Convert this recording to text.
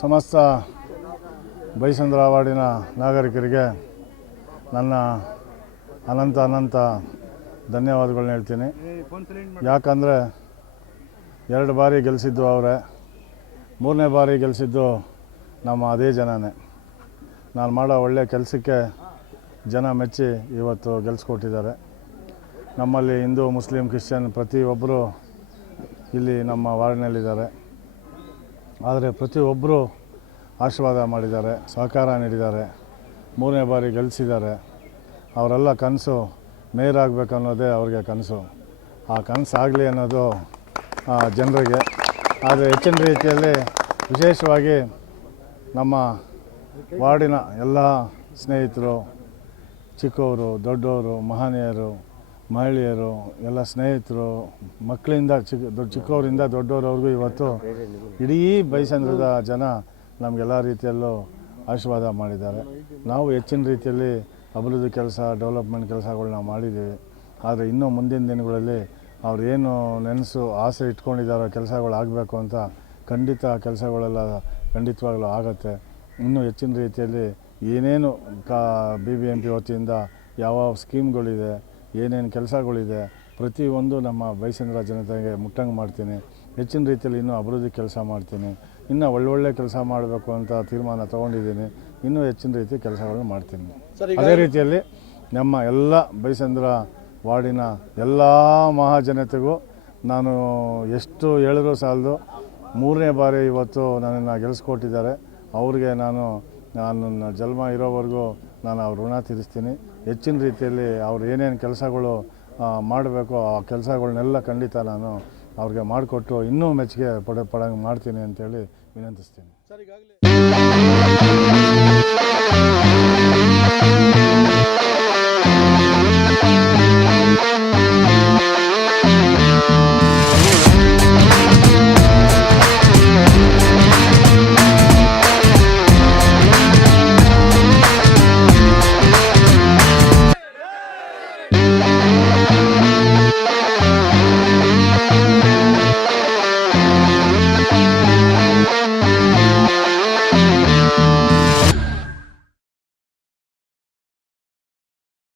ಸಮಸ್ತ ಬೈಸಂದ್ರ ವಾರ್ಡಿನ ನಾಗರಿಕರಿಗೆ ನನ್ನ ಅನಂತ ಧನ್ಯವಾದಗಳನ್ನ ಹೇಳ್ತೀನಿ. ಯಾಕಂದರೆ 2 ಬಾರಿ ಗೆಲ್ಲಿಸಿದ್ದು ಅವರೇ, 3ನೇ ಬಾರಿ ಗೆಲ್ಲಿಸಿದ್ದು ನಮ್ಮ ಅದೇ ಜನನೇ. ನಾನು ಮಾಡೋ ಒಳ್ಳೆಯ ಕೆಲಸಕ್ಕೆ ಜನ ಮೆಚ್ಚಿ ಇವತ್ತು ಗೆಲ್ಲಿಸ್ಕೊಟ್ಟಿದ್ದಾರೆ. ನಮ್ಮಲ್ಲಿ ಹಿಂದೂ, ಮುಸ್ಲಿಂ, ಕ್ರಿಶ್ಚಿಯನ್ ಪ್ರತಿಯೊಬ್ಬರು ಇಲ್ಲಿ ನಮ್ಮ ವಾರ್ಡ್ನಲ್ಲಿದ್ದಾರೆ. ಆದರೆ ಪ್ರತಿಯೊಬ್ಬರು ಆಶೀರ್ವಾದ ಮಾಡಿದ್ದಾರೆ, ಸಹಕಾರ ನೀಡಿದ್ದಾರೆ, 3ನೇ ಬಾರಿ ಗೆಲ್ಲಿಸಿದ್ದಾರೆ. ಅವರೆಲ್ಲ ಕನಸು ಮೇಯರ್ ಆಗಬೇಕು ಅನ್ನೋದೇ ಅವ್ರಿಗೆ ಕನಸು. ಆ ಕನಸು ಆಗಲಿ ಅನ್ನೋದು ಜನರಿಗೆ. ಆದರೆ ಹೆಚ್ಚಿನ ರೀತಿಯಲ್ಲಿ ವಿಶೇಷವಾಗಿ ನಮ್ಮ ವಾರ್ಡಿನ ಎಲ್ಲ ಸ್ನೇಹಿತರು, ಚಿಕ್ಕವರು, ದೊಡ್ಡವರು, ಮಹನೀಯರು, ಮಹಿಳೆಯರು, ಎಲ್ಲ ಸ್ನೇಹಿತರು, ಮಕ್ಕಳಿಂದ ಚಿಕ್ಕವರಿಂದ ದೊಡ್ಡವರವ್ರಿಗೂ ಇವತ್ತು ಇಡೀ ಬೈಸಂದ್ರದ ಜನ ನಮಗೆಲ್ಲ ರೀತಿಯಲ್ಲೂ ಆಶೀರ್ವಾದ ಮಾಡಿದ್ದಾರೆ. ನಾವು ಹೆಚ್ಚಿನ ರೀತಿಯಲ್ಲಿ ಅಭಿವೃದ್ಧಿ ಕೆಲಸ, ಡೆವಲಪ್ಮೆಂಟ್ ಕೆಲಸಗಳನ್ನ ಮಾಡಿದ್ದೀವಿ. ಆದರೆ ಇನ್ನೂ ಮುಂದಿನ ದಿನಗಳಲ್ಲಿ ಅವ್ರು ಏನು ನೆನೆಸು ಆಸೆ ಇಟ್ಕೊಂಡಿದ್ದಾರೋ ಕೆಲಸಗಳು ಆಗಬೇಕು ಅಂತ ಖಂಡಿತ ಕೆಲಸಗಳೆಲ್ಲ ಖಂಡಿತವಾಗ್ಲೂ ಆಗುತ್ತೆ. ಇನ್ನೂ ಹೆಚ್ಚಿನ ರೀತಿಯಲ್ಲಿ ಏನೇನು BBMP ವತಿಯಿಂದ ಯಾವ ಸ್ಕೀಮ್ಗಳಿದೆ, ಏನೇನು ಕೆಲಸಗಳಿದೆ, ಪ್ರತಿಯೊಂದು ನಮ್ಮ ಬೈಸಂದ್ರ ಜನತೆಗೆ ಮುಟ್ಟಂಗೆ ಮಾಡ್ತೀನಿ. ಹೆಚ್ಚಿನ ರೀತಿಯಲ್ಲಿ ಇನ್ನೂ ಅಭಿವೃದ್ಧಿ ಕೆಲಸ ಮಾಡ್ತೀನಿ. ಇನ್ನೂ ಒಳ್ಳೊಳ್ಳೆ ಕೆಲಸ ಮಾಡಬೇಕು ಅಂತ ತೀರ್ಮಾನ ತೊಗೊಂಡಿದ್ದೀನಿ. ಇನ್ನೂ ಹೆಚ್ಚಿನ ರೀತಿ ಕೆಲಸಗಳನ್ನು ಮಾಡ್ತೀನಿ. ಅದೇ ರೀತಿಯಲ್ಲಿ ನಮ್ಮ ಎಲ್ಲ ಬೈಸಂದ್ರ ವಾರ್ಡಿನ ಎಲ್ಲ ಮಹಾಜನತೆಗೂ ನಾನು ಎಷ್ಟು ಹೇಳಿದ್ರು ಸಾಲದು. 3ನೇ ಬಾರಿ ಇವತ್ತು ನನ್ನನ್ನು ಗೆಲ್ಲಿಸ್ಕೊಟ್ಟಿದ್ದಾರೆ. ಅವ್ರಿಗೆ ನಾನು ಜನ್ಮ ಇರೋವರೆಗೂ ನಾನು ಅವ್ರ ಋಣ ತೀರಿಸ್ತೀನಿ. ಹೆಚ್ಚಿನ ರೀತಿಯಲ್ಲಿ ಅವ್ರು ಏನೇನು ಕೆಲಸಗಳು ಮಾಡಬೇಕು ಆ ಕೆಲಸಗಳನ್ನೆಲ್ಲ ಖಂಡಿತ ನಾನು ಅವ್ರಿಗೆ ಮಾಡಿಕೊಟ್ಟು ಇನ್ನೂ ಮೆಚ್ಚುಗೆ ಪಡಂಗೆ ಮಾಡ್ತೀನಿ ಅಂತೇಳಿ ವಿನಂತಿಸ್ತೀನಿ.